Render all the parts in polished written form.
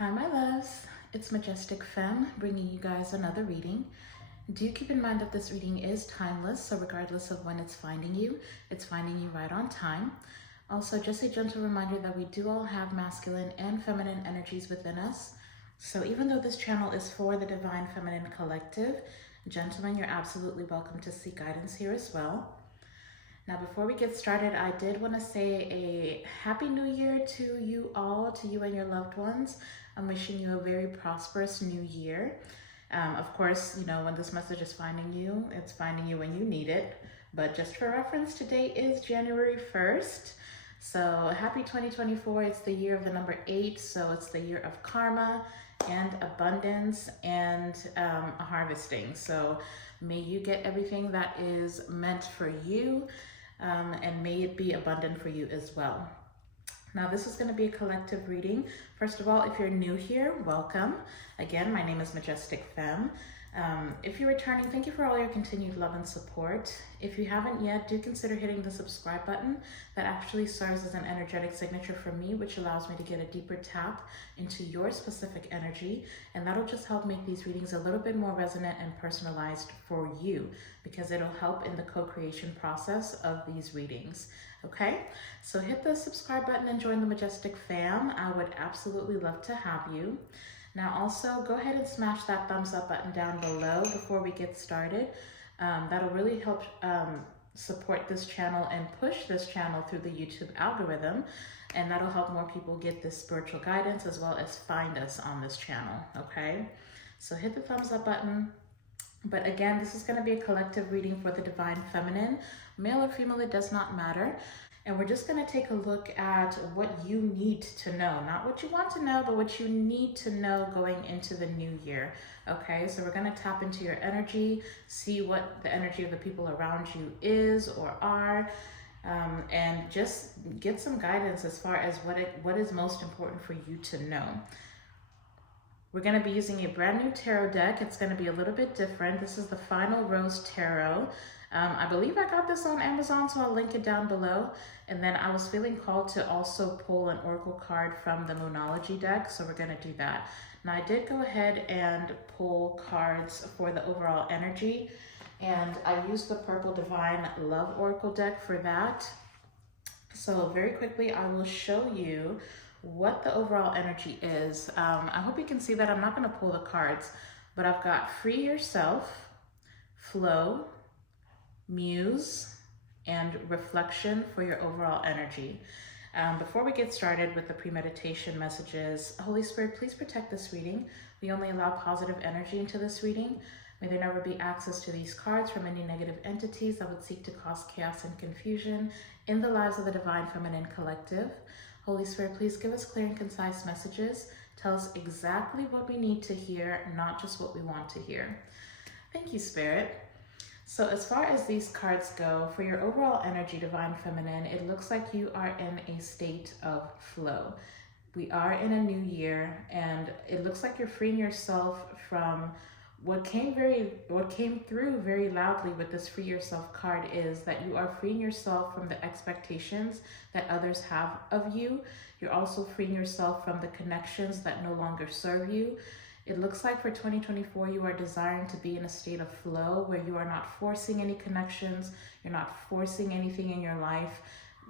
Hi my loves, it's Majestic Femme bringing you guys another reading. Do keep in mind that this reading is timeless, so regardless of when it's finding you right on time. Also, just a gentle reminder that we do all have masculine and feminine energies within us. So even though this channel is for the Divine Feminine Collective, gentlemen, you're absolutely welcome to seek guidance here as well. Now, before we get started, I did want to say a Happy New Year to you all, to you and your loved ones. I'm wishing you a very prosperous new year. Of course, you know, when this message is finding you, it's finding you when you need it. But just for reference, today is January 1st. So happy 2024. It's the year of the number 8. So it's the year of karma and abundance and harvesting. So may you get everything that is meant for you. And may it be abundant for you as well. Now, this is going to be a collective reading. First of all, if you're new here, welcome. Again, my name is Majestic Femme. If you're returning, thank you for all your continued love and support. If you haven't yet, do consider hitting the subscribe button. That actually serves as an energetic signature for me, which allows me to get a deeper tap into your specific energy. And that'll just help make these readings a little bit more resonant and personalized for you, because it'll help in the co-creation process of these readings. Okay, so hit the subscribe button and join the Majestic Fam. I would absolutely love to have you. Now also go ahead and smash that thumbs up button down below before we get started. That'll really help support this channel and push this channel through the YouTube algorithm. And that'll help more people get this spiritual guidance as well as find us on this channel, okay? So hit the thumbs up button. But again, this is going to be a collective reading for the Divine Feminine. Male or female, it does not matter. And we're just going to take a look at what you need to know. Not what you want to know, but what you need to know going into the new year. Okay, so we're going to tap into your energy, see what the energy of the people around you is or are, and just get some guidance as far as what is most important for you to know. We're going to be using a brand new tarot deck. It's going to be a little bit different. This is the Final Rose Tarot. I believe I got this on Amazon, so I'll link it down below. And then I was feeling called to also pull an oracle card from the Moonology deck, so we're going to do that. Now, I did go ahead and pull cards for the overall energy, and I used the Purple Divine Love Oracle deck for that. So very quickly, I will show you what the overall energy is. I hope you can see that I'm not going to pull the cards, but I've got Free Yourself, Flow, Muse, and Reflection for your overall energy. Before we get started with the premeditation messages, Holy Spirit, please protect this reading. We only allow positive energy into this reading. May there never be access to these cards from any negative entities that would seek to cause chaos and confusion in the lives of the Divine Feminine Collective. Holy Spirit, please give us clear and concise messages. Tell us exactly what we need to hear, not just what we want to hear. Thank you, Spirit. So as far as these cards go, for your overall energy, Divine Feminine, it looks like you are in a state of flow. We are in a new year, and it looks like you're freeing yourself from what came through very loudly with this Free Yourself card is that you are freeing yourself from the expectations that others have of you. You're also freeing yourself from the connections that no longer serve you. It looks like for 2024, you are desiring to be in a state of flow where you are not forcing any connections. You're not forcing anything in your life.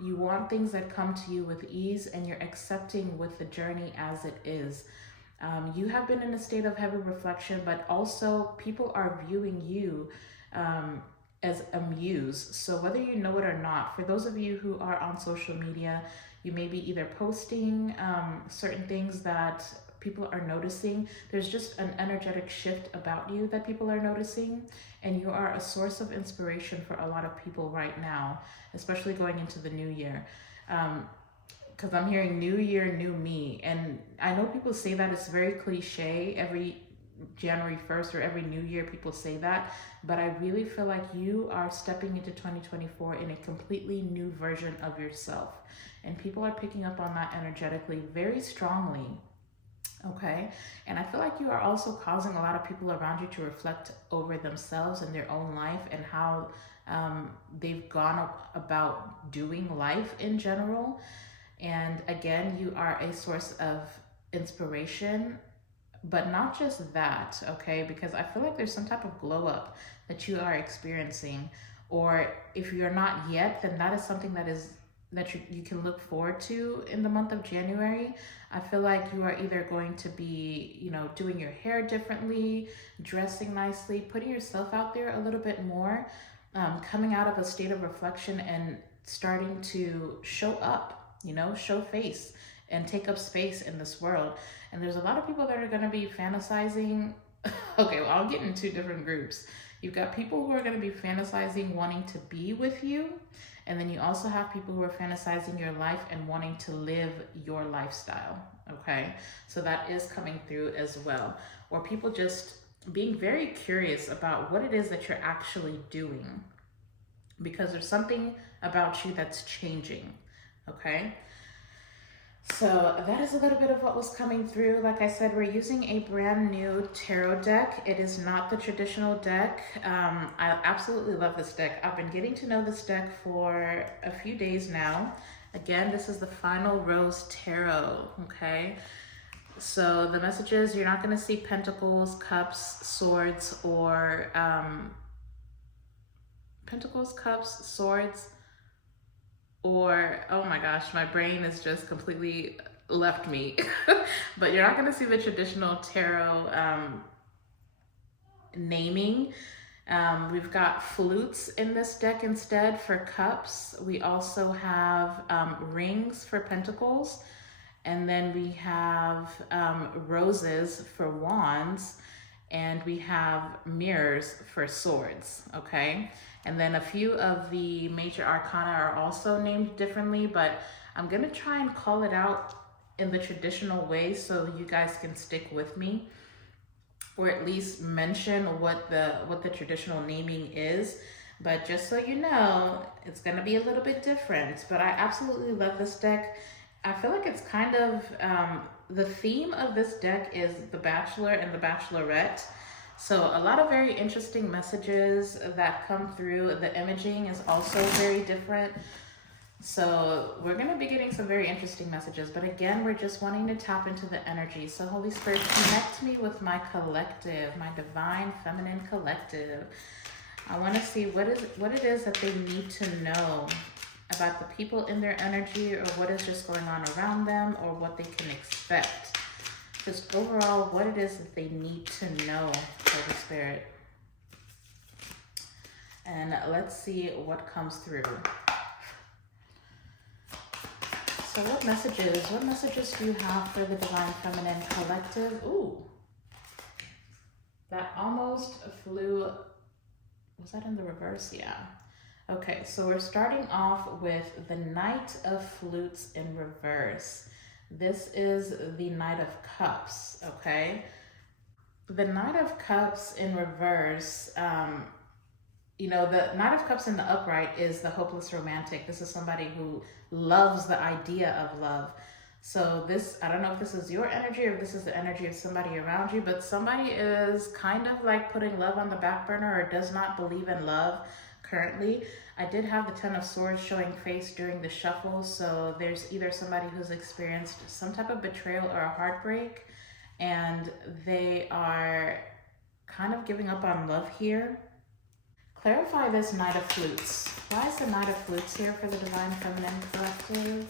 You want things that come to you with ease, and you're accepting with the journey as it is. You have been in a state of heavy reflection, but also people are viewing you as a muse. So whether you know it or not, for those of you who are on social media, you may be either posting certain things that people are noticing. There's just an energetic shift about you that people are noticing, and you are a source of inspiration for a lot of people right now, especially going into the new year. Because I'm hearing new year, new me. And I know people say that, it's very cliche. Every January 1st or every new year people say that. But I really feel like you are stepping into 2024 in a completely new version of yourself. And people are picking up on that energetically very strongly. Okay, and I feel like you are also causing a lot of people around you to reflect over themselves and their own life and how they've gone about doing life in general. And again, you are a source of inspiration, but not just that, okay? Because I feel like there's some type of glow up that you are experiencing, or if you're not yet, then that is something that you can look forward to in the month of January. I feel like you are either going to be, you know, doing your hair differently, dressing nicely, putting yourself out there a little bit more, coming out of a state of reflection and starting to show up, you know, show face and take up space in this world. And there's a lot of people that are going to be fantasizing. Okay, well, I'll get in two different groups. You've got people who are going to be fantasizing wanting to be with you. And then you also have people who are fantasizing your life and wanting to live your lifestyle. Okay, so that is coming through as well. Or people just being very curious about what it is that you're actually doing, because there's something about you that's changing. Okay. So that is a little bit of what was coming through. Like I said, we're using a brand new tarot deck. It is not the traditional deck. I absolutely love this deck. I've been getting to know this deck for a few days now. Again, this is the Final Rose Tarot, okay? So the messages, you're not going to see pentacles, cups, swords, or pentacles, cups, swords, or, oh my gosh, my brain is just completely left me. But you're not going to see the traditional tarot naming. We've got flutes in this deck instead for cups. We also have rings for pentacles. And then we have roses for wands. And we have mirrors for swords, okay? And then a few of the major arcana are also named differently, but I'm gonna try and call it out in the traditional way so you guys can stick with me, or at least mention what the traditional naming is. But just so you know, it's gonna be a little bit different. But I absolutely love this deck. I feel like it's kind of, the theme of this deck is the Bachelor and the Bachelorette. So a lot of very interesting messages that come through. The imaging is also very different. So we're going to be getting some very interesting messages. But again, we're just wanting to tap into the energy. So Holy Spirit, connect me with my collective, my divine feminine collective. I want to see what it is that they need to know about the people in their energy, or what is just going on around them, or what they can expect. Just overall, what it is that they need to know, Holy Spirit. And let's see what comes through. So what messages do you have for the Divine Feminine Collective? Ooh, that almost flew, was that in the reverse? Yeah. Okay, so we're starting off with the Knight of Flutes in reverse. This is the Knight of Cups, okay? The Knight of Cups in reverse, you know, the Knight of Cups in the upright is the hopeless romantic. This is somebody who loves the idea of love. So this, I don't know if this is your energy or if this is the energy of somebody around you, but somebody is kind of like putting love on the back burner, or does not believe in love currently. I did have the Ten of Swords showing face during the shuffle, so there's either somebody who's experienced some type of betrayal or a heartbreak, and they are kind of giving up on love here. Clarify this Knight of Flutes. Why is the Knight of Flutes here for the Divine Feminine Collective?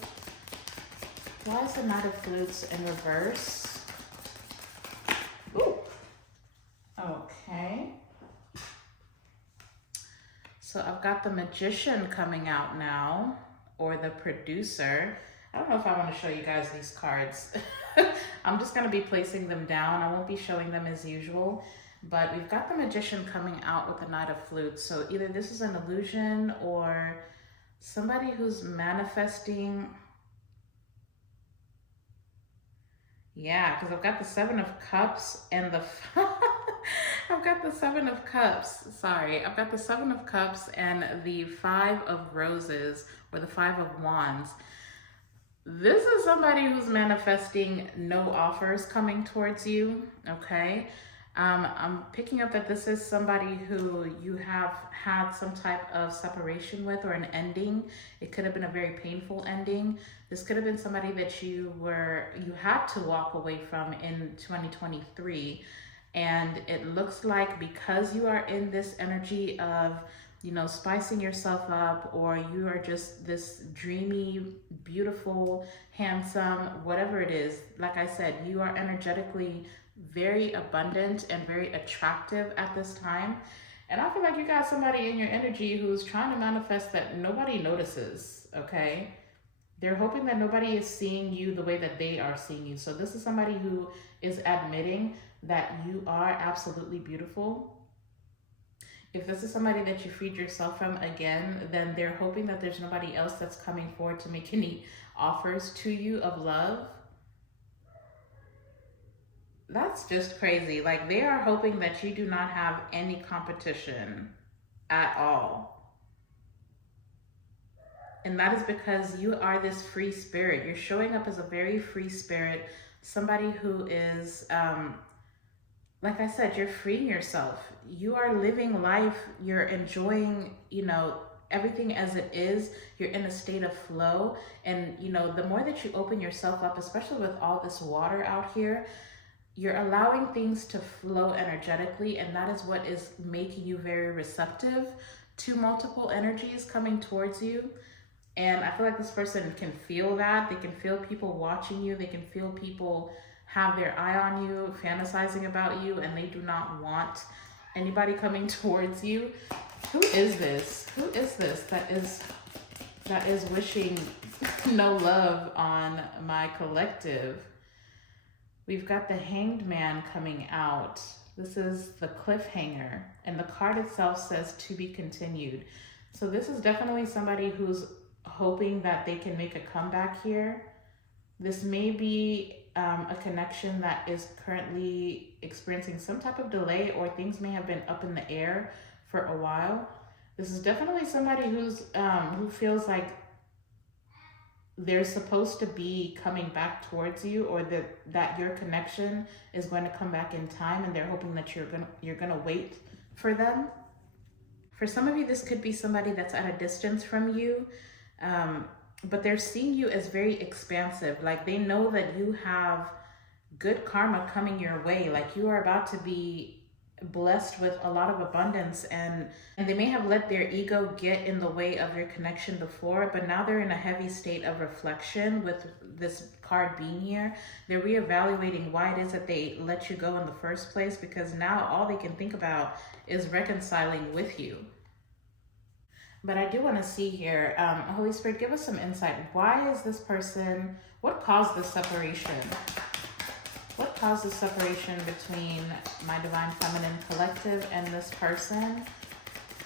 Why is the Knight of Flutes in reverse? Ooh. Okay. So I've got the Magician coming out now, or the Producer. I don't know if I want to show you guys these cards. I'm just going to be placing them down. I won't be showing them as usual. But we've got the Magician coming out with the Knight of Flutes. So either this is an illusion, or somebody who's manifesting. Yeah, because I've got the Seven of Cups and the... I've got the Seven of Cups. Sorry. I've got the Seven of Cups and the Five of Roses, or the Five of Wands. This is somebody who's manifesting no offers coming towards you, okay? I'm picking up that this is somebody who you have had some type of separation with, or an ending. It could have been a very painful ending. This could have been somebody that you had to walk away from in 2023. And it looks like because you are in this energy of, you know, spicing yourself up, or you are just this dreamy, beautiful, handsome, whatever it is. Like I said, you are energetically very abundant and very attractive at this time. And I feel like you got somebody in your energy who's trying to manifest that nobody notices, okay? They're hoping that nobody is seeing you the way that they are seeing you. So this is somebody who is admitting that you are absolutely beautiful. If this is somebody that you freed yourself from, again, then they're hoping that there's nobody else that's coming forward to make any offers to you of love. That's just crazy. Like, they are hoping that you do not have any competition at all. And that is because you are this free spirit. You're showing up as a very free spirit, somebody who is, like I said, you're freeing yourself. You are living life. You're enjoying, you know, everything as it is. You're in a state of flow. And, you know, the more that you open yourself up, especially with all this water out here, you're allowing things to flow energetically, and that is what is making you very receptive to multiple energies coming towards you. And I feel like this person can feel that. They can feel people watching you. They can feel people have their eye on you, fantasizing about you, and they do not want anybody coming towards you. Who is this? Who is this that is wishing no love on my collective? We've got the Hanged Man coming out. This is the Cliffhanger, and the card itself says to be continued. So this is definitely somebody who's hoping that they can make a comeback here. This may be a connection that is currently experiencing some type of delay, or things may have been up in the air for a while. This is definitely somebody who's who feels like they're supposed to be coming back towards you, or that your connection is going to come back in time, and they're hoping that you're gonna wait for them. For some of you, this could be somebody that's at a distance from you, but they're seeing you as very expansive. Like, they know that you have good karma coming your way. Like, you are about to be blessed with a lot of abundance, and they may have let their ego get in the way of your connection before, but now they're in a heavy state of reflection with this card being here. They're reevaluating why it is that they let you go in the first place, because now all they can think about is reconciling with you. But I do want to see here, Holy Spirit, give us some insight. Why is this person, what caused this separation? What caused the separation between my Divine Feminine collective and this person?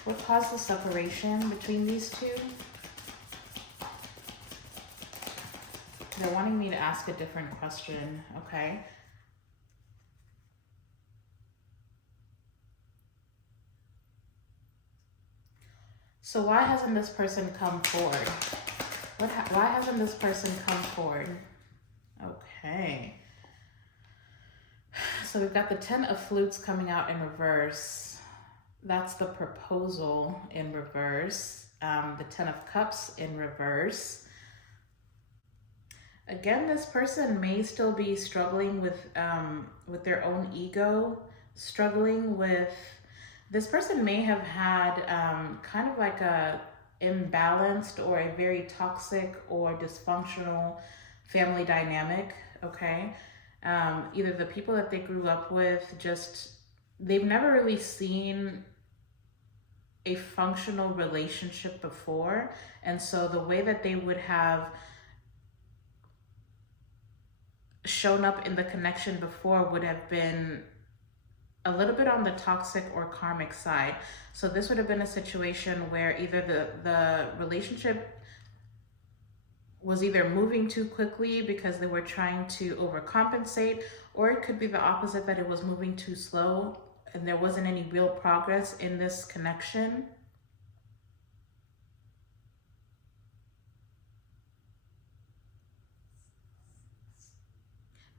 What caused the separation between these two? They're wanting me to ask a different question, okay? So why hasn't this person come forward? Why hasn't this person come forward? Okay. So we've got the Ten of Flutes coming out in reverse. That's the proposal in reverse. The Ten of Cups in reverse. Again, this person may still be struggling with their own ego, struggling with, this person may have had kind of like a imbalanced or a very toxic or dysfunctional family dynamic, okay? Either the people that they grew up with, just, they've never really seen a functional relationship before. And so the way that they would have shown up in the connection before would have been a little bit on the toxic or karmic side. So this would have been a situation where either the relationship was either moving too quickly because they were trying to overcompensate, or it could be the opposite, that it was moving too slow and there wasn't any real progress in this connection.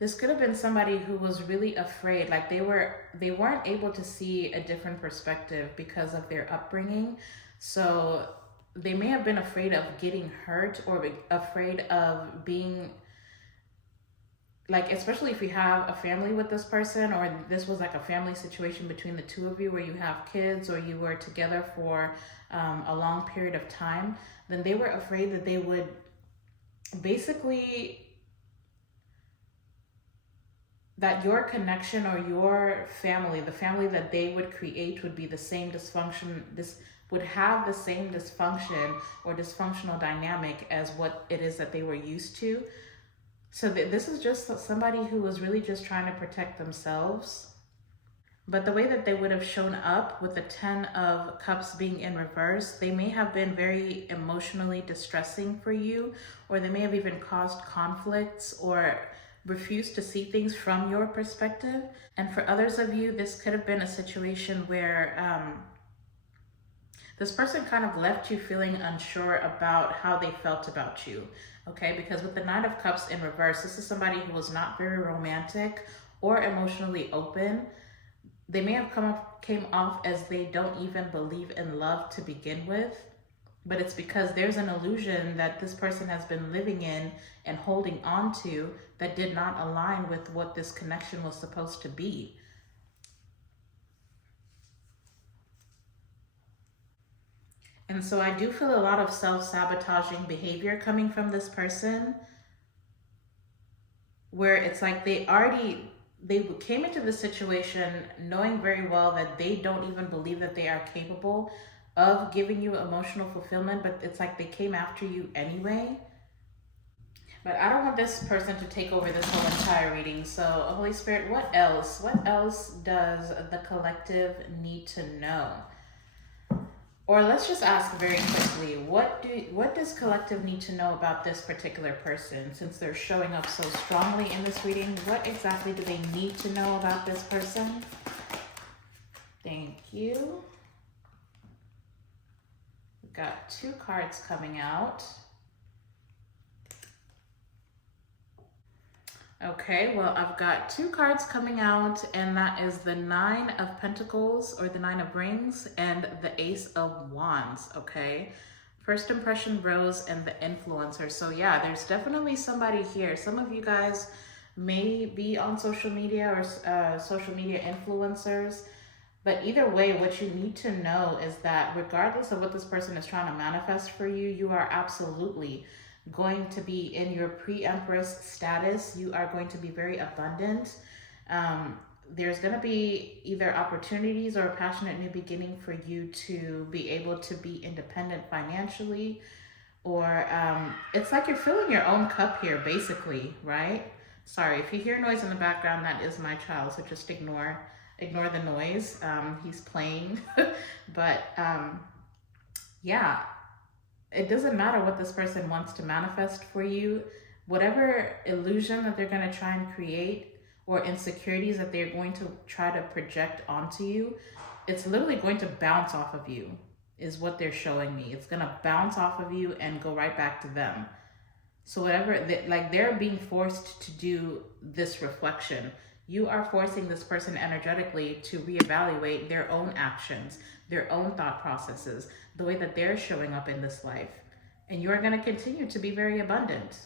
This could have been somebody who was really afraid, like they weren't able to see a different perspective because of their upbringing. So they may have been afraid of getting hurt or afraid of being, like, especially if you have a family with this person, or this was like a family situation between the two of you where you have kids or you were together for a long period of time, then they were afraid that they would basically, that your connection or your family, the family that they would create, would be the same dysfunction, would have the same dysfunction or dysfunctional dynamic as what it is that they were used to. So this is just somebody who was really just trying to protect themselves. But the way that they would have shown up with the 10 of Cups being in reverse, they may have been very emotionally distressing for you, or they may have even caused conflicts or refused to see things from your perspective. And for others of you, this could have been a situation where this person kind of left you feeling unsure about how they felt about you, okay? Because with the Nine of Cups in reverse, this is somebody who was not very romantic or emotionally open. They may have came off as they don't even believe in love to begin with, but it's because there's an illusion that this person has been living in and holding on to that did not align with what this connection was supposed to be. And so I do feel a lot of self-sabotaging behavior coming from this person, where it's like they came into the situation knowing very well that they don't even believe that they are capable of giving you emotional fulfillment, but it's like they came after you anyway. But I don't want this person to take over this whole entire reading. So Holy Spirit, what else does the collective need to know? Or let's just ask very quickly, what does collective need to know about this particular person? Since they're showing up so strongly in this reading, what exactly do they need to know about this person? Thank you. We've got 2 cards coming out. Okay, well, I've got 2 cards coming out, and that is the 9 of Pentacles, or the 9 of Rings, and the Ace of Wands, okay? First impression rose and the influencer. So yeah, there's definitely somebody here. Some of you guys may be on social media or social media influencers, but either way, what you need to know is that regardless of what this person is trying to manifest for you, you are absolutely going to be in your pre-empress status. You are going to be very abundant. There's going to be either opportunities or a passionate new beginning for you to be able to be independent financially, or it's like you're filling your own cup here, basically, right? Sorry, if you hear noise in the background, that is my child, so just ignore the noise. He's playing. But yeah, it doesn't matter what this person wants to manifest for you. Whatever illusion that they're going to try and create, or insecurities that they're going to try to project onto you, it's literally going to bounce off of you, is what they're showing me. It's going to bounce off of you and go right back to them. So whatever, they're being forced to do this reflection. You are forcing this person energetically to reevaluate their own actions, their own thought processes, the way that they're showing up in this life. And you're going to continue to be very abundant.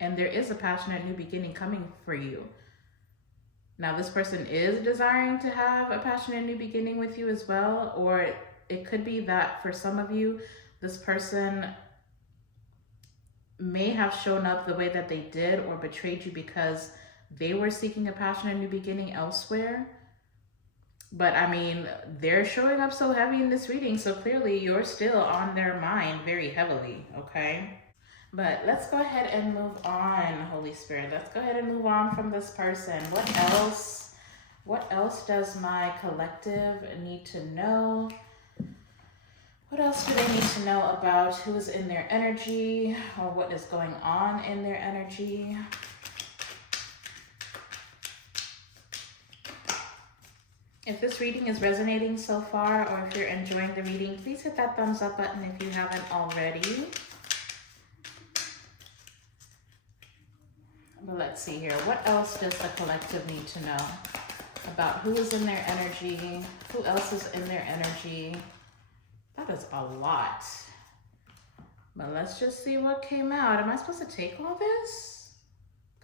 And there is a passionate new beginning coming for you. Now, this person is desiring to have a passionate new beginning with you as well. Or it could be that for some of you, this person may have shown up the way that they did, or betrayed you because they were seeking a passionate new beginning elsewhere. But I mean, they're showing up so heavy in this reading, so clearly you're still on their mind very heavily, okay? But let's go ahead and move on, Holy Spirit. Let's go ahead and move on from this person. What else does my collective need to know? What else do they need to know about who is in their energy, or what is going on in their energy? If this reading is resonating so far, or if you're enjoying the reading, please hit that thumbs up button if you haven't already. But let's let's see here. What else does the collective need to know about who is in their energy? Who else is in their energy? That is a lot. But let's just see what came out. Am I supposed to take all this?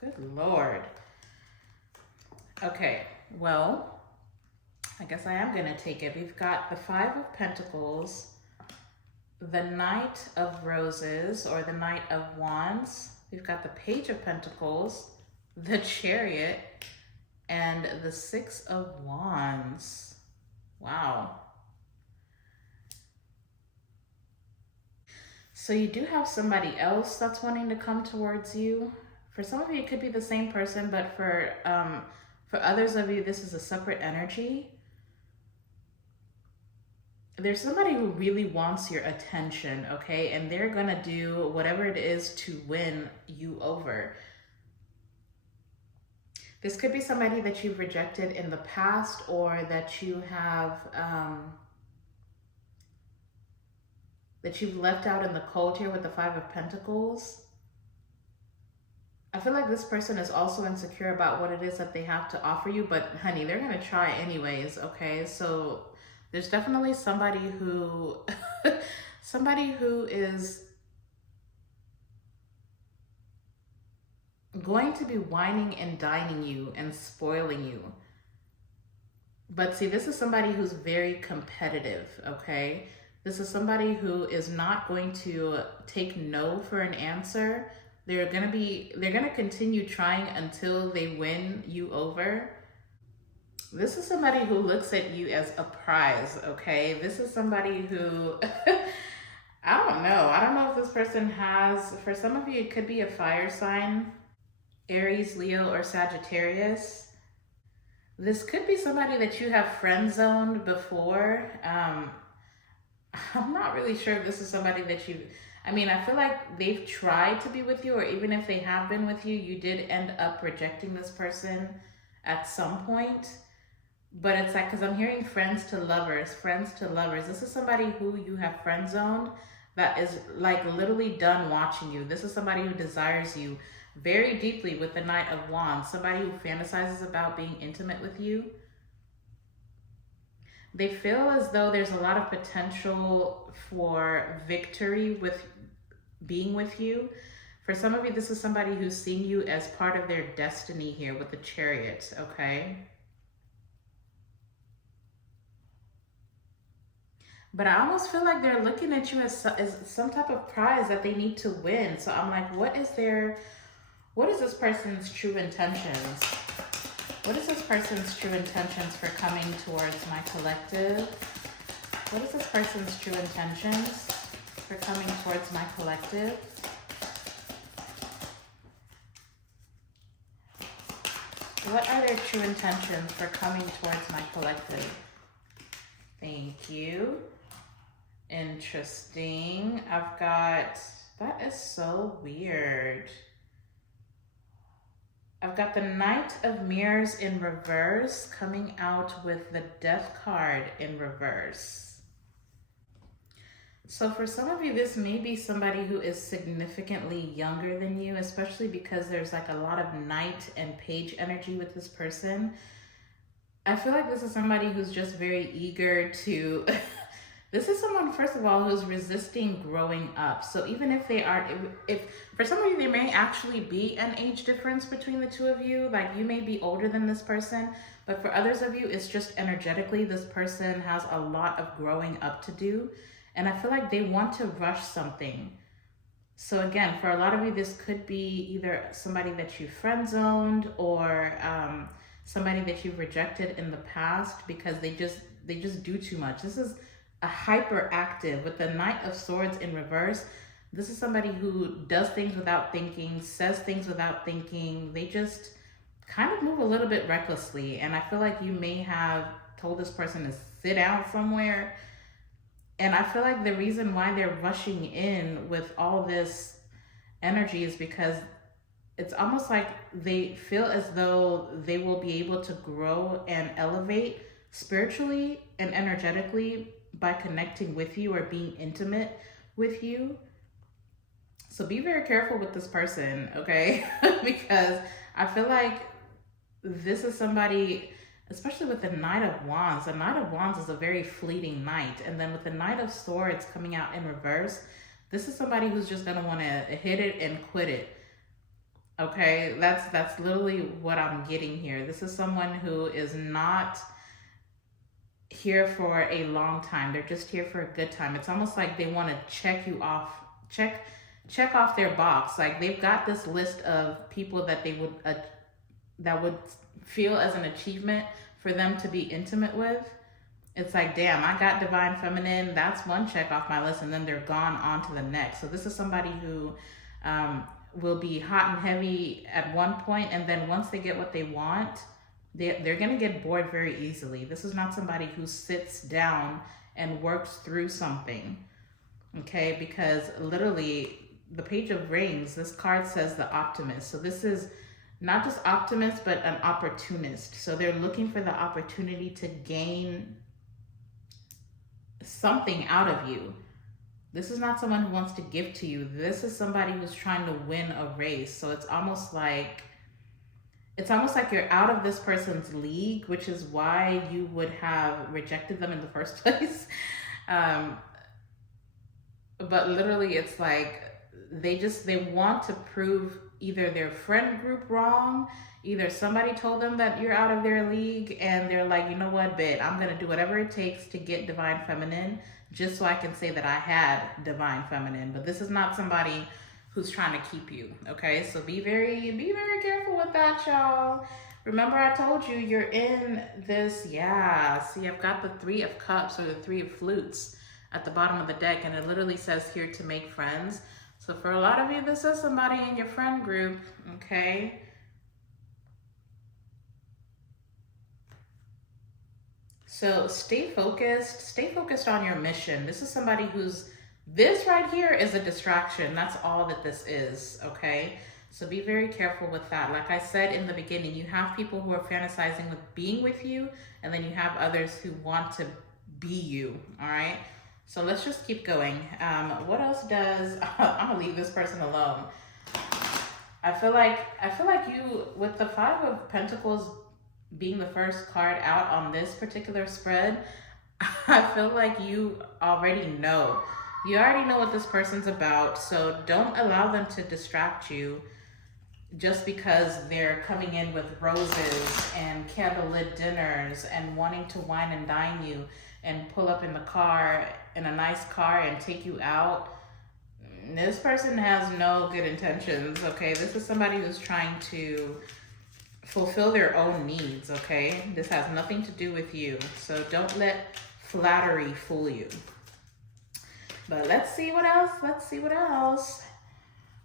Good Lord. Okay, well, I guess I am gonna take it. We've got the Five of Pentacles, the Knight of Roses, or the Knight of Wands. We've got the Page of Pentacles, the Chariot, and the Six of Wands. Wow. So you do have somebody else that's wanting to come towards you. For some of you, it could be the same person, but for others of you, this is a separate energy. There's somebody who really wants your attention, okay? And they're gonna do whatever it is to win you over. This could be somebody that you've rejected in the past, or that you have, that you've left out in the cold here with the Five of Pentacles. I feel like this person is also insecure about what it is that they have to offer you, but honey, they're gonna try anyways, okay? So there's definitely somebody who, somebody who is going to be whining and dining you and spoiling you. But see, this is somebody who's very competitive, okay? This is somebody who is not going to take no for an answer. They're gonna continue trying until they win you over. This is somebody who looks at you as a prize, okay? This is somebody who, I don't know if this person has, for some of you, it could be a fire sign, Aries, Leo, or Sagittarius. This could be somebody that you have friend zoned before. I'm not really sure if this is somebody that I feel like they've tried to be with you, or even if they have been with you, you did end up rejecting this person at some point. But it's like, because I'm hearing friends to lovers, friends to lovers. This is somebody who you have friend zoned that is like literally done watching you. This is somebody who desires you very deeply with the Knight of Wands, somebody who fantasizes about being intimate with you. They feel as though there's a lot of potential for victory with being with you. For some of you, this is somebody who's seeing you as part of their destiny here with the Chariot, okay? But I almost feel like they're looking at you as some type of prize that they need to win. So I'm like, what is this person's true intentions? What is this person's true intentions for coming towards my collective? What is this person's true intentions for coming towards my collective? What are their true intentions for coming towards my collective? Thank you. Interesting. That is so weird. I've got the Knight of Mirrors in reverse coming out with the Death card in reverse. So for some of you, this may be somebody who is significantly younger than you, especially because there's like a lot of Knight and Page energy with this person. I feel like this is somebody who's just very eager to... This is someone, first of all, who's resisting growing up. So even if they are, if for some of you, there may actually be an age difference between the two of you. Like you may be older than this person, but for others of you, it's just energetically, this person has a lot of growing up to do. And I feel like they want to rush something. So again, for a lot of you, this could be either somebody that you friend zoned, or somebody that you've rejected in the past because they just do too much. This is a hyperactive with the Knight of Swords in reverse. This is somebody who does things without thinking, says things without thinking. They just kind of move a little bit recklessly. And I feel like you may have told this person to sit down somewhere. And I feel like the reason why they're rushing in with all this energy is because it's almost like they feel as though they will be able to grow and elevate spiritually and energetically by connecting with you or being intimate with you. So be very careful with this person, okay? Because I feel like this is somebody, especially with the Knight of Wands. The Knight of Wands is a very fleeting knight. And then with the Knight of Swords coming out in reverse, this is somebody who's just going to want to hit it and quit it. Okay, that's literally what I'm getting here. This is someone who is not here for a long time. They're just here for a good time. It's almost like they want to check you off, check off their box. Like they've got this list of people that they would that would feel as an achievement for them to be intimate with. It's like, damn, I got divine feminine. That's one check off my list, and then they're gone on to the next. So this is somebody who will be hot and heavy at one point, and then once they get what they want, they're going to get bored very easily. This is not somebody who sits down and works through something, okay? Because literally, the Page of Rings, this card says the optimist. So this is not just optimist, but an opportunist. So they're looking for the opportunity to gain something out of you. This is not someone who wants to give to you. This is somebody who's trying to win a race. So it's almost like you're out of this person's league, which is why you would have rejected them in the first place. But literally it's like they want to prove either their friend group wrong, either somebody told them that you're out of their league and they're like, you know what, babe, I'm going to do whatever it takes to get divine feminine just so I can say that I had divine feminine. But this is not somebody who's trying to keep you, okay? So be very careful with that, y'all. Remember I told you you're in this, yeah, see, I've got the 3 of Cups or the 3 of Flutes at the bottom of the deck, and it literally says here to make friends. So for a lot of you, this is somebody in your friend group, okay? So stay focused on your mission. This is somebody this right here is a distraction. That's all that this is, okay? So be very careful with that. Like I said in the beginning, you have people who are fantasizing with being with you, and then you have others who want to be you, all right? So let's just keep going. What else does, I'm gonna leave this person alone. I feel like you, with the 5 of Pentacles being the first card out on this particular spread, I feel like you already know. You already know what this person's about, so don't allow them to distract you just because they're coming in with roses and candlelit dinners and wanting to wine and dine you and pull up in the car, in a nice car, and take you out. This person has no good intentions, okay? This is somebody who's trying to fulfill their own needs, okay? This has nothing to do with you. So don't let flattery fool you. But let's see what else.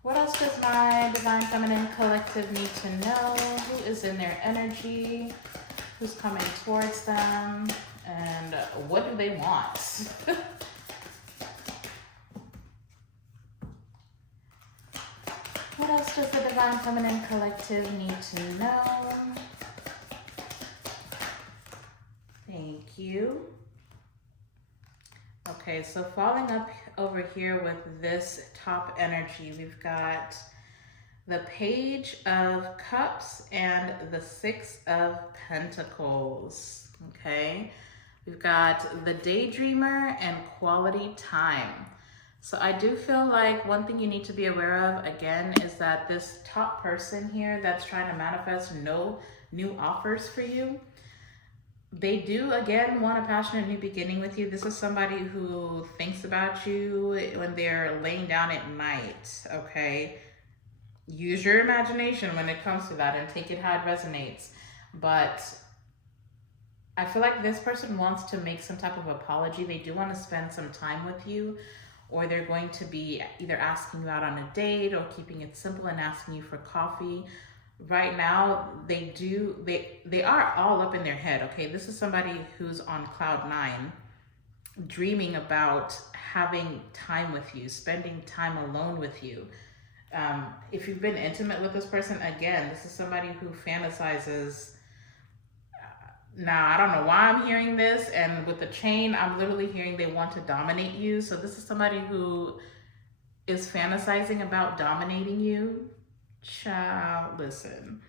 What else does my Divine Feminine Collective need to know? Who is in their energy? Who's coming towards them? And what do they want? What else does the Divine Feminine Collective need to know? Thank you. Okay, so following up over here with this top energy, we've got the Page of Cups and the 6 of Pentacles, okay? We've got the Daydreamer and Quality Time. So I do feel like one thing you need to be aware of, again, is that this top person here that's trying to manifest no new offers for you, they do, again, want a passionate new beginning with you. This is somebody who thinks about you when they're laying down at night, okay? Use your imagination when it comes to that and take it how it resonates. But I feel like this person wants to make some type of apology. They do want to spend some time with you, or they're going to be either asking you out on a date or keeping it simple and asking you for coffee. Right now, they are all up in their head, okay? This is somebody who's on cloud 9, dreaming about having time with you, spending time alone with you. If you've been intimate with this person, again, this is somebody who fantasizes. Now, I don't know why I'm hearing this, and with the chain, I'm literally hearing they want to dominate you. So this is somebody who is fantasizing about dominating you, child, listen.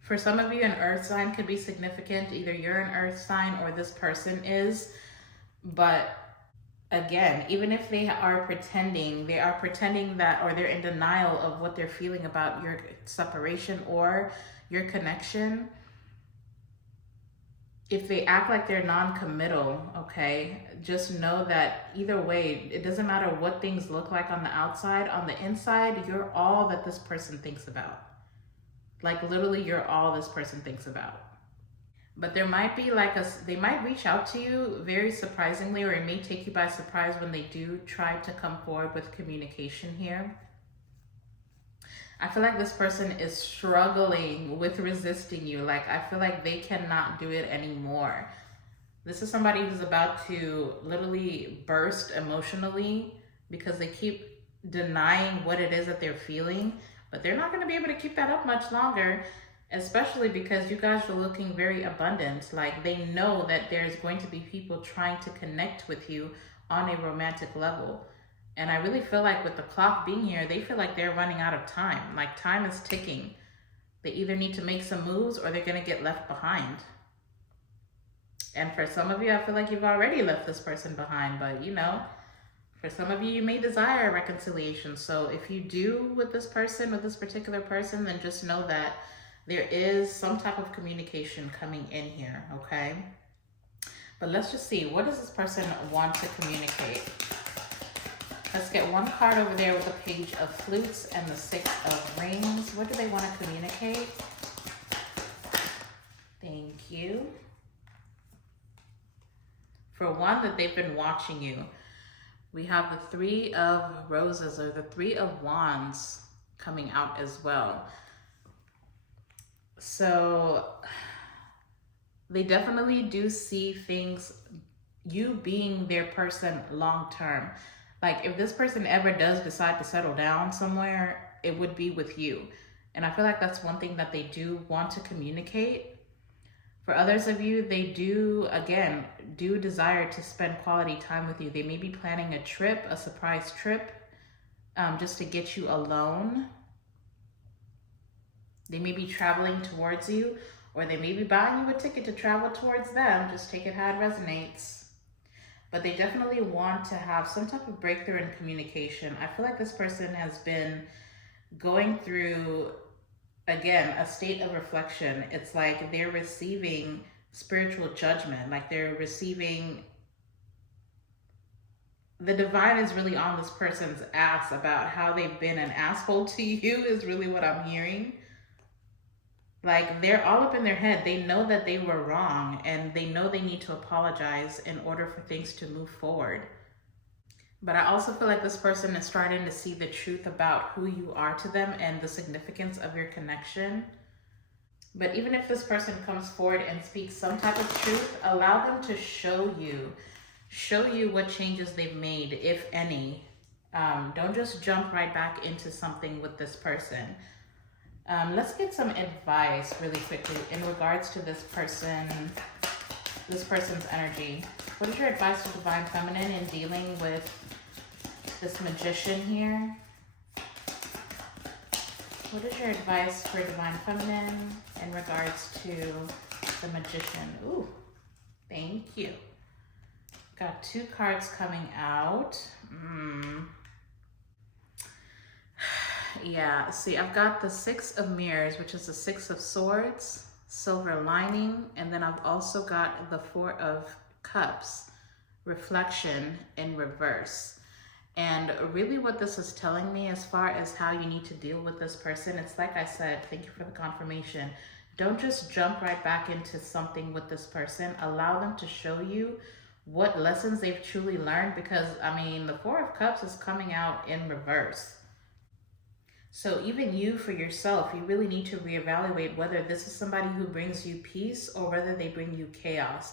For some of you, an earth sign could be significant. Either you're an earth sign or this person is. But again, even if they are pretending that, or they're in denial of what they're feeling about your separation or your connection. If they act like they're non-committal, okay, just know that either way, it doesn't matter what things look like on the outside. On the inside, you're all that this person thinks about. Like literally, you're all this person thinks about. But there might be like they might reach out to you very surprisingly, or it may take you by surprise when they do try to come forward with communication here. I feel like this person is struggling with resisting you. Like, I feel like they cannot do it anymore. This is somebody who's about to literally burst emotionally because they keep denying what it is that they're feeling. But they're not going to be able to keep that up much longer, especially because you guys are looking very abundant. Like, they know that there's going to be people trying to connect with you on a romantic level. And I really feel like with the clock being here, they feel like they're running out of time. Like, time is ticking. They either need to make some moves or they're going to get left behind. And for some of you, I feel like you've already left this person behind. But, you know, for some of you, you may desire reconciliation. So if you do with this person, with this particular person, then just know that there is some type of communication coming in here, okay? But let's just see, what does this person want to communicate? Let's get one card over there with the Page of Flutes and the Six of Rings. What do they want to communicate? Thank you. For one, that they've been watching you. We have the Three of Roses, or the Three of Wands, coming out as well. So they definitely do see things, you being their person long term. Like, if this person ever does decide to settle down somewhere, it would be with you. And I feel like that's one thing that they do want to communicate. For others of you, they do, again, do desire to spend quality time with you. They may be planning a trip, a surprise trip, just to get you alone. They may be traveling towards you, or they may be buying you a ticket to travel towards them. Just take it how it resonates. But they definitely want to have some type of breakthrough in communication. I feel like this person has been going through, again, a state of reflection. It's like they're receiving spiritual judgment. Like, they're receiving, the divine is really on this person's ass about how they've been an asshole to you, is really what I'm hearing. Like, they're all up in their head. They know that they were wrong, and they know they need to apologize in order for things to move forward. But I also feel like this person is starting to see the truth about who you are to them and the significance of your connection. But even if this person comes forward and speaks some type of truth, allow them to show you what changes they've made, if any. Don't just jump right back into something with this person. Let's get some advice really quickly in regards to this person's energy. What is your advice to Divine Feminine in dealing with this Magician here? What is your advice for Divine Feminine in regards to the Magician? Ooh, thank you. Got two cards coming out. Yeah, see, I've got the Six of Mirrors, which is the Six of Swords, Silver Lining, and then I've also got the Four of Cups, Reflection in reverse. And really what this is telling me as far as how you need to deal with this person, it's like I said, thank you for the confirmation. Don't just jump right back into something with this person. Allow them to show you what lessons they've truly learned, because, I mean, the Four of Cups is coming out in reverse. So even you, for yourself, you really need to reevaluate whether this is somebody who brings you peace or whether they bring you chaos.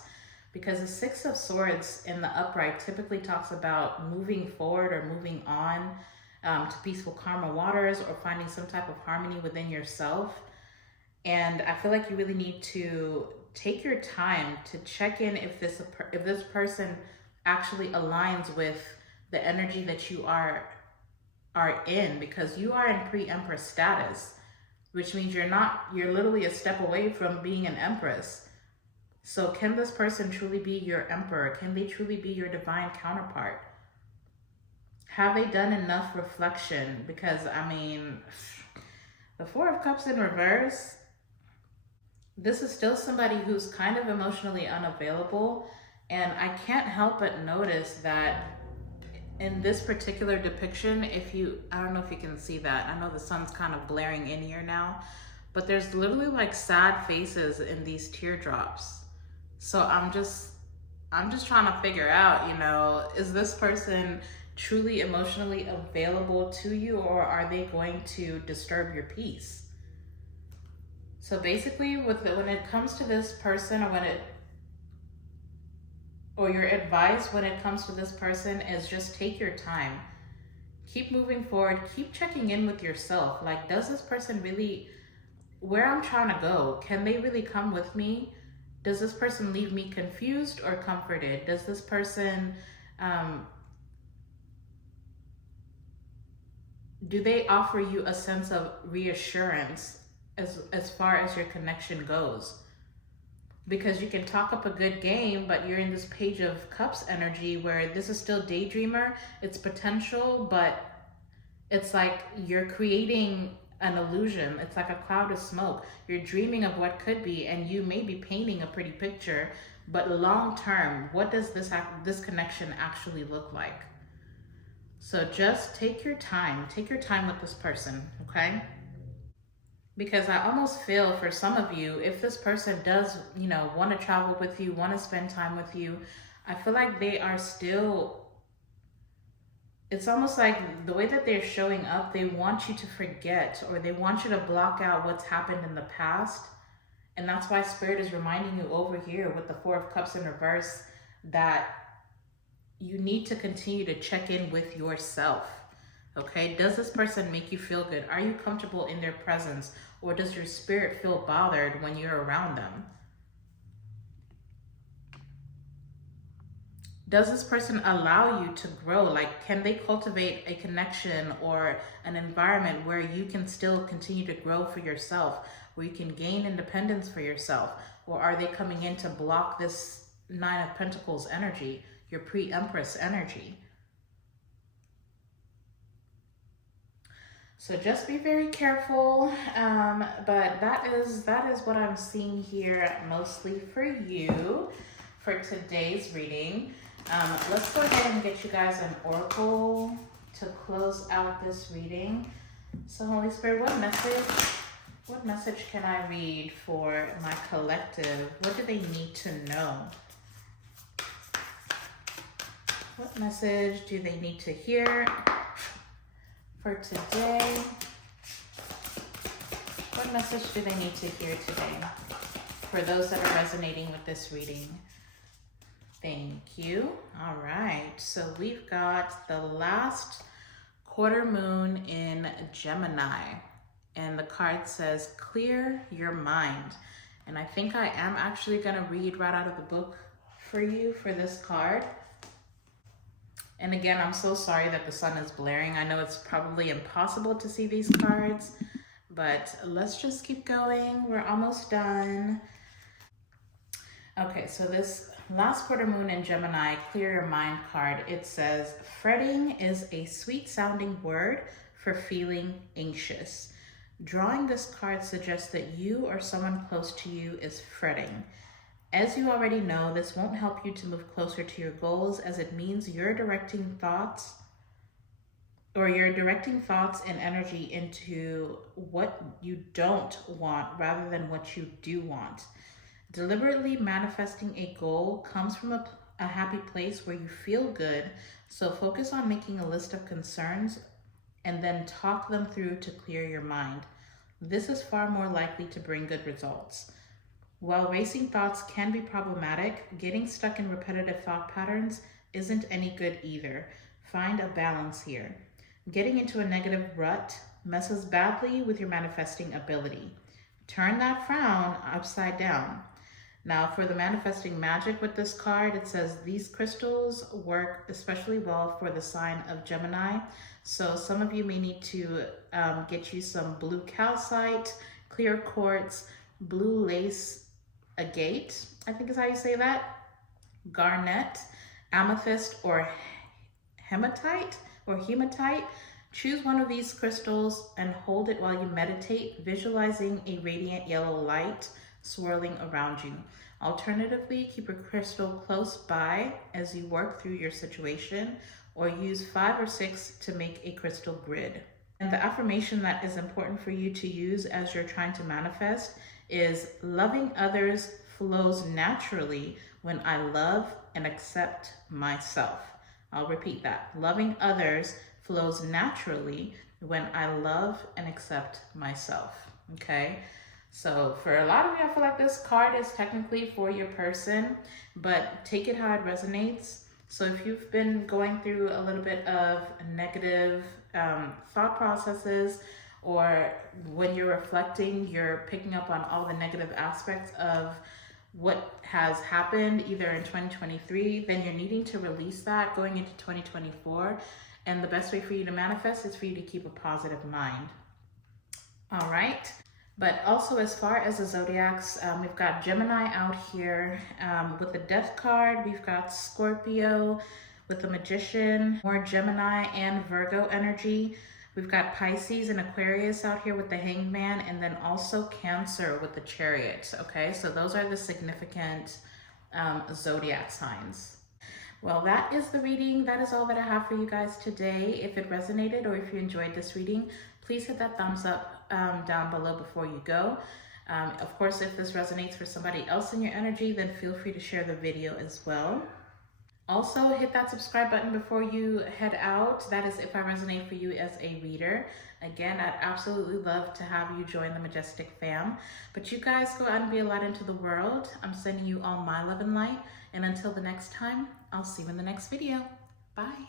Because the Six of Swords in the upright typically talks about moving forward or moving on to peaceful karma waters, or finding some type of harmony within yourself. And I feel like you really need to take your time to check in if this person actually aligns with the energy that you are in, because you are in pre-empress status, which means you're literally a step away from being an empress. So can this person truly be your emperor? Can they truly be your divine counterpart? Have they done enough reflection? Because I mean, the Four of Cups in reverse, this is still somebody who's kind of emotionally unavailable. And I can't help but notice that in this particular depiction, I don't know if you can see that. I know the sun's kind of glaring in here now, but there's literally like sad faces in these teardrops. So I'm just trying to figure out, you know, is this person truly emotionally available to you, or are they going to disturb your peace? So basically when it comes to this person, or your advice when it comes to this person is just take your time. Keep moving forward. Keep checking in with yourself. Like, does this person really, where I'm trying to go, can they really come with me? Does this person leave me confused or comforted? Does this person, do they offer you a sense of reassurance as far as your connection goes? Because you can talk up a good game, but you're in this Page of Cups energy where this is still daydreamer. It's potential, but it's like you're creating an illusion. It's like a cloud of smoke. You're dreaming of what could be, and you may be painting a pretty picture, but long term, what does this connection actually look like? So just take your time. Take your time with this person, okay? Because I almost feel for some of you, if this person does, you know, want to travel with you, want to spend time with you, I feel like they are still, it's almost like the way that they're showing up, they want you to forget, or they want you to block out what's happened in the past. And that's why Spirit is reminding you over here with the Four of Cups in reverse that you need to continue to check in with yourself. Okay, does this person make you feel good? Are you comfortable in their presence? Or does your spirit feel bothered when you're around them? Does this person allow you to grow? Like, can they cultivate a connection or an environment where you can still continue to grow for yourself, where you can gain independence for yourself? Or are they coming in to block this Nine of Pentacles energy, your pre-empress energy? So just be very careful, but that is what I'm seeing here mostly for you for today's reading. Let's go ahead and get you guys an oracle to close out this reading. So Holy Spirit, what message can I read for my collective? What do they need to know? What message do they need to hear for today? What message do they need to hear today for those that are resonating with this reading? Thank you. All right, so we've got the last quarter moon in Gemini, and the card says clear your mind. And I think I am actually going to read right out of the book for you for this card. And again, I'm so sorry that the sun is blaring. I know it's probably impossible to see these cards, but let's just keep going. We're almost done. Okay, so this last quarter moon in Gemini, clear your mind card, it says, fretting is a sweet sounding word for feeling anxious. Drawing this card suggests that you or someone close to you is fretting. As you already know, this won't help you to move closer to your goals, as it means you're directing thoughts and energy into what you don't want rather than what you do want. Deliberately manifesting a goal comes from a happy place where you feel good, so focus on making a list of concerns and then talk them through to clear your mind. This is far more likely to bring good results. While racing thoughts can be problematic, getting stuck in repetitive thought patterns isn't any good either. Find a balance here. Getting into a negative rut messes badly with your manifesting ability. Turn that frown upside down. Now for the manifesting magic with this card, it says these crystals work especially well for the sign of Gemini. So some of you may need to get you some blue calcite, clear quartz, blue lace agate, I think is how you say that, garnet, amethyst, or hematite. Choose one of these crystals and hold it while you meditate, visualizing a radiant yellow light swirling around you. Alternatively, keep a crystal close by as you work through your situation, or use 5 or 6 to make a crystal grid. And the affirmation that is important for you to use as you're trying to manifest is loving others flows naturally when I love and accept myself. I'll repeat that. Loving others flows naturally when I love and accept myself. Okay? So for a lot of you, I feel like this card is technically for your person, but take it how it resonates. So if you've been going through a little bit of negative thought processes, or when you're reflecting, you're picking up on all the negative aspects of what has happened either in 2023, then you're needing to release that going into 2024. And the best way for you to manifest is for you to keep a positive mind. All right. But also, as far as the zodiacs, we've got Gemini out here with the Death card. We've got Scorpio with the Magician, more Gemini and Virgo energy. We've got Pisces and Aquarius out here with the Hanged Man, and then also Cancer with the Chariot. Okay, so those are the significant zodiac signs. Well, that is the reading. That is all that I have for you guys today. If it resonated or if you enjoyed this reading, please hit that thumbs up down below before you go. Of course, if this resonates for somebody else in your energy, then feel free to share the video as well. Also, hit that subscribe button before you head out. That is if I resonate for you as a reader. Again, I'd absolutely love to have you join the Majestic fam. But you guys go out and be a light into the world. I'm sending you all my love and light. And until the next time, I'll see you in the next video. Bye.